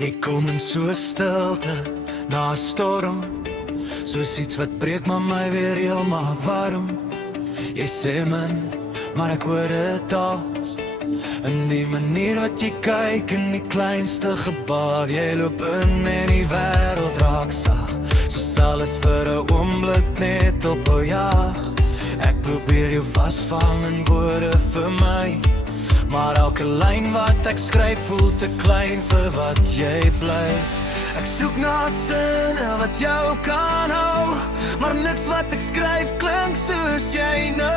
Jy kom in so stilte na 'n storm, soos iets wat breek maar my weer heel maak warm. Jy sê min, maar ek hoor dit als in die manier wat jy kyk, in die kleinste gebaar. Jy loop in en die wêreld raak sag, soos alles vir 'n oomblik net op jou jag. Ek probeer jou vasvang in woorde vir my, maar elke lyn wat ek skryf voel te klein vir wat jy bly. Ek soek na sinne wat jou kan hou, maar niks wat ek skryf klink soos jy nou.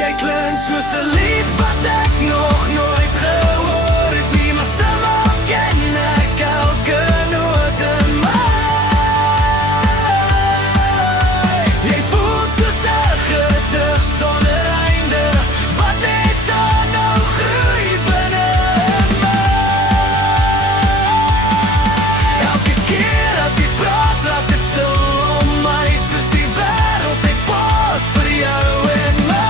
Jy klink soos 'n lied wat ek nog nooit gehoor het nie, maar somehow ken ek elke noot in my. Jy voel soos 'n gedig sonder einde, wat net dan nou groei binne in my. Elke keer as jy praat, raak dit stil om my, soos die wêreld net pas vir jou en my.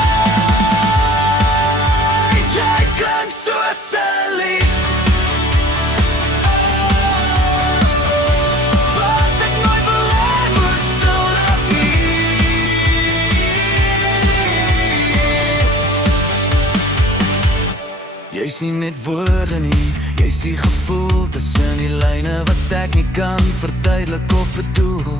Jy klink soos 'n lied wat ek nooit wil hê moet stil raak nie. Jy's nie net woorde nie, jy's die gevoel tussen die lyne wat ek nie kan verduidelik of bedoel.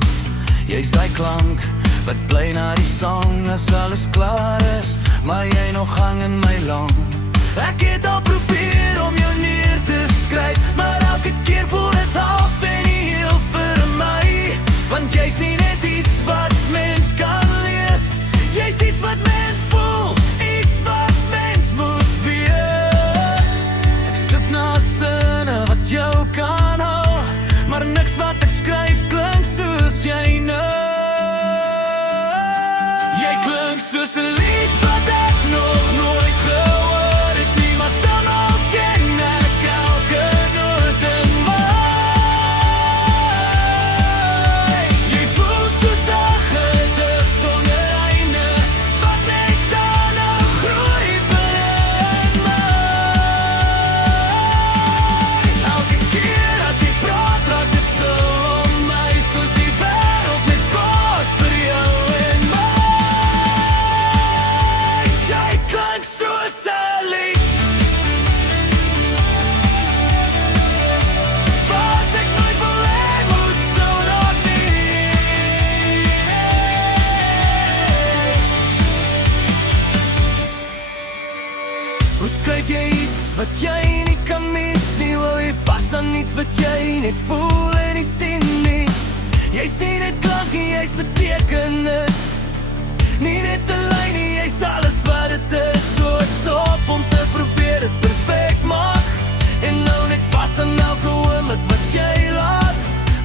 Jy's die klank wat bly na die song as alles klaar is, maar jy nog hang in my long. Ek het al probeer om jou neer te skryf, maar elke keer voel dit half en nie heel vir my. Want jy's nie net iets wat mens kan lees, jy's iets wat mens voel, iets wat mens moet wees. Ek soek na sinne wat jou kan hou, maar niks wat ek skryf klink soos jy nou. Jy klink soos 'n lied wat ek nog nooit gehoor het nie, maar somehow ken ek elke noot in my. Jy voel soos 'n gedig sonder einde, wat net dan nou groei binne in my. Elke keer as jy praat, raak dit stil om my, soos die wêreld net pas vir jou en my. Jy klink soos 'n lied wat ek nooit wil hê moet stil raak nie. Hoe skryf jy iets wat jy nie kan meet nie? Hou jy vas aan iets wat jy net voel en nie sien nie? Jy sien dit klank en jy's betekenis, nie net 'n lyn nie, jy's alles wat dit is. So ek stop om te probeer dit perfek maak, en nou net vas aan elke oomblik wat jy laat.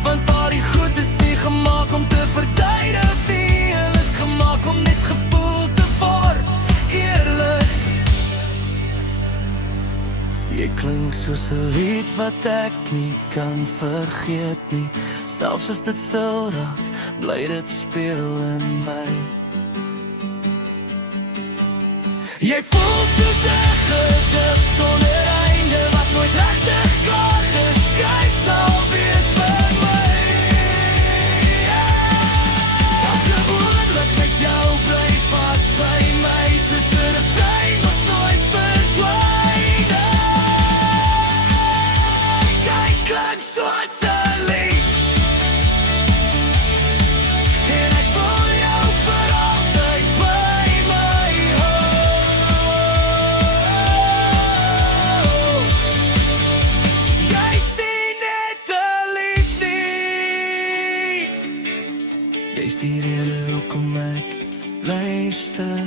Want al die goed is nie gemaak om te verduidelik nie, hulle is gemaak om net gevoel te word, eerlik. Jy klink soos 'n lied wat ek nie kan vergeet nie, selfs as dit stil raak, bly dit speel in my. Jy voel soos 'n gedig sonder einde, wat nooit regtig klaar geskryf sal wees vir my. Elke woord wat met jou bly vas by my, soos 'n refrein wat nooit verdwyn. Jy klink soos 'n lied, en ek voel jou vir altyd by my. Jy sien net 'n lied nie, jy's die rede hoekom ek luister.